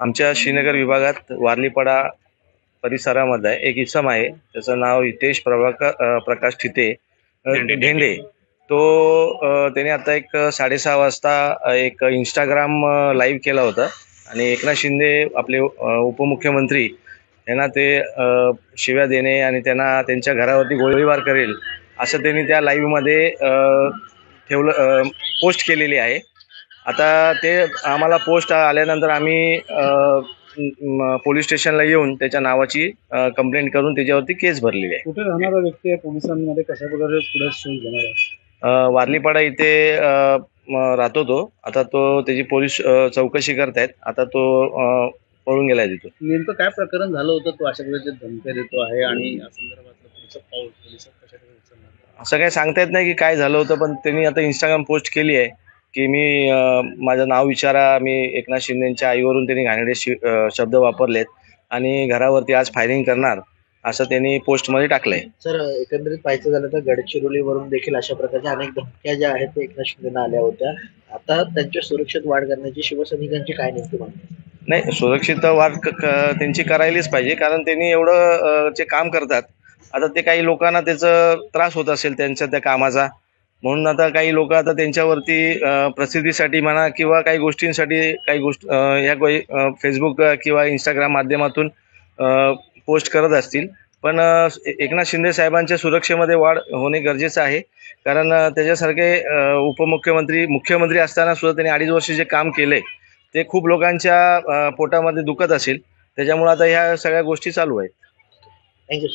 आमच्या श्रीनगर विभागात वारलीपाडा परिसरामध्ये एक इसम आहे, त्याचं नाव हितेश प्रकाश ठिते ढेंडे. तो त्याने आता एक 6:30 वाजता एक इंस्टाग्राम लाईव्ह केला होता आणि एकनाथ शिंदे आपले उपमुख्यमंत्री यांना ते शिव्या देणे आणि त्यांना त्यांच्या घरावरती गोळीबार करेल असं त्यांनी त्या लाईव्हमध्ये ठेवलं, पोस्ट केलेली आहे. आता ते आम्हाला पोस्ट आल्यानंतर आम्ही पोलीस स्टेशनला येऊन त्याच्या नावाची कंप्लेंट करून त्याच्यावरती केस भरलेली आहे. कुठे राहणारा व्यक्ती आहे, पोलिसांमध्ये कशा प्रकारे पुढे सूट घेणार आहे? वारलीपाडा इथे राहतो तो. आता तो त्याची पोलीस चौकशी करतायत. आता तो पळून गेलाय तिथून. नेमकं काय प्रकरण झालं होतं, तो अशा प्रकारचे धमक्या देतो आहे आणि या संदर्भातलं पुढचं पाऊल पोलिसात कशा प्रकारे उचलणार? असं काही सांगता येत नाही की काय झालं होतं, पण त्यांनी आता इंस्टाग्राम पोस्ट केली आहे की मी माझं नाव विचारा, मी एकनाथ शिंदेच्या आईवरून त्यांनी घाणेरडे शब्द वापरलेत आणि घरावरती आज फायरिंग करणार असं त्यांनी पोस्टमध्ये टाकलंय. सर, एकंदरीत पाहायचं झालं तर गडचिरोलीवरून देखील अशा प्रकारच्या अनेक धमक्या ज्या आहेत त्या एकनाथ शिंदेना आल्या होत्या. आता त्यांच्या सुरक्षेत वाढ करण्याची शिवसैनिकांची काय नेमकी मागणी? नाही, सुरक्षित वाढ त्यांची करायलाच पाहिजे, कारण त्यांनी एवढं जे काम करतात. आता ते काही लोकांना त्याचा त्रास होत असेल त्यांच्या त्या कामाचा, म्हणून आता काही लोक आता त्यांच्यावरती प्रसिद्धीसाठी म्हणा किंवा काही गोष्टींसाठी काही गोष्ट या फेसबुक किंवा इंस्टाग्राम माध्यमातून पोस्ट करत असतील. पण एकनाथ शिंदे साहेबांच्या सुरक्षेमध्ये वाढ होणे गरजेचं आहे, कारण त्याच्यासारखे मुख्यमंत्री असताना सुद्धा त्यांनी 2.5 वर्ष जे काम केलंय ते खूप लोकांच्या पोटामध्ये दुखत असेल. त्याच्यामुळे आता ह्या सगळ्या गोष्टी चालू आहेत. थँक्यू.